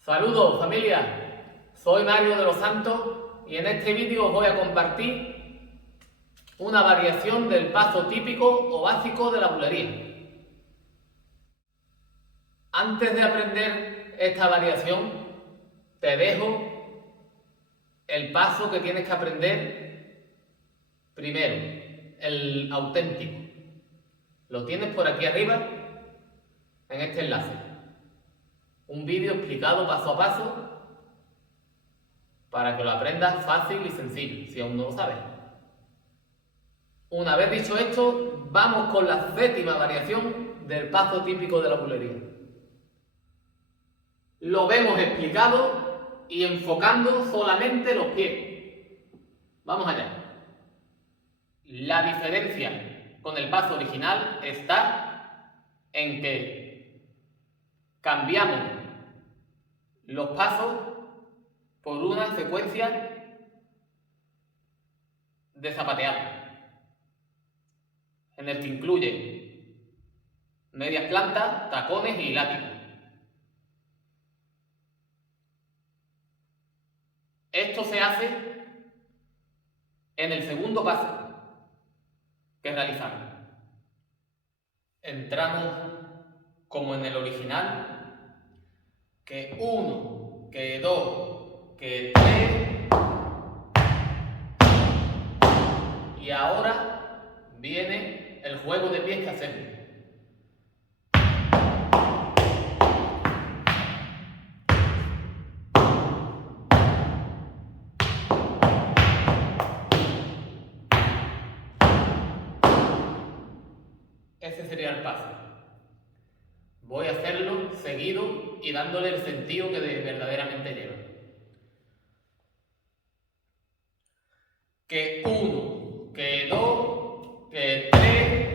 Saludos familia, soy Mario de los Santos y en este vídeo os voy a compartir una variación del paso típico o básico de la bulería. Antes de aprender esta variación, te dejo el paso que tienes que aprender primero, el auténtico. Lo tienes por aquí arriba en este enlace. Un vídeo explicado paso a paso para que lo aprendas fácil y sencillo, si aún no lo sabes. Una vez dicho esto, vamos con la séptima variación del paso típico de la bulería. Lo vemos explicado y enfocando solamente los pies. Vamos allá. La diferencia con el paso original está en que cambiamos los pasos por una secuencia de zapateado, en el que incluye medias plantas, tacones y látigos. Esto se hace en el segundo paso que realizamos. Entramos como en el original, que 1, que 2, que 3, y ahora viene el juego de pies que hacemos. Ese sería el paso. Voy a hacerlo seguido y dándole el sentido que verdaderamente lleva. Que 1, que 2, que 3.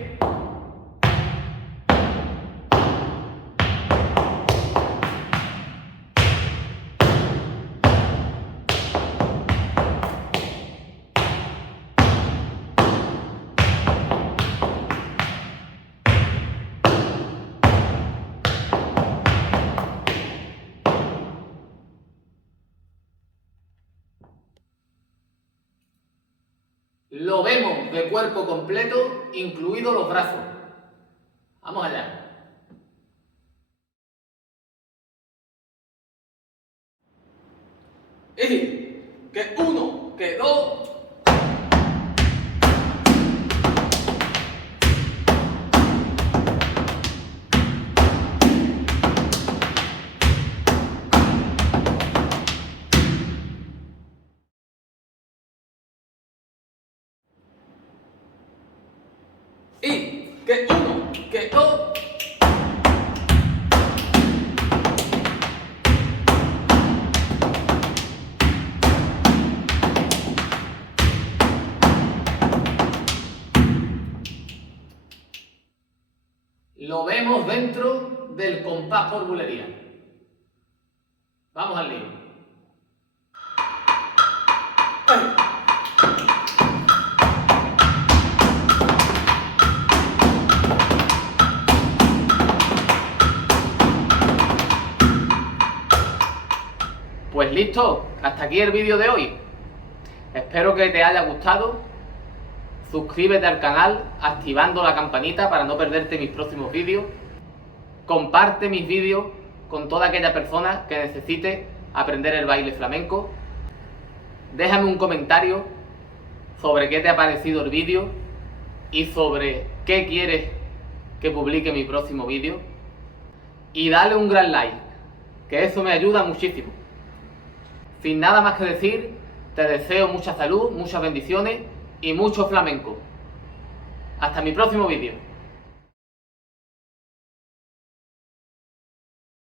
Lo vemos de cuerpo completo, incluidos los brazos. Vamos allá. Y que 1, que 2. Y que 1, que 2. Lo vemos dentro del compás por bulería. Vamos al lío. Pues listo, hasta aquí el vídeo de hoy. Espero que te haya gustado. Suscríbete al canal activando la campanita para no perderte mis próximos vídeos. Comparte mis vídeos con toda aquella persona que necesite aprender el baile flamenco. Déjame un comentario sobre qué te ha parecido el vídeo y sobre qué quieres que publique mi próximo vídeo. Y dale un gran like, que eso me ayuda muchísimo. Sin nada más que decir, te deseo mucha salud, muchas bendiciones y mucho flamenco. Hasta mi próximo vídeo.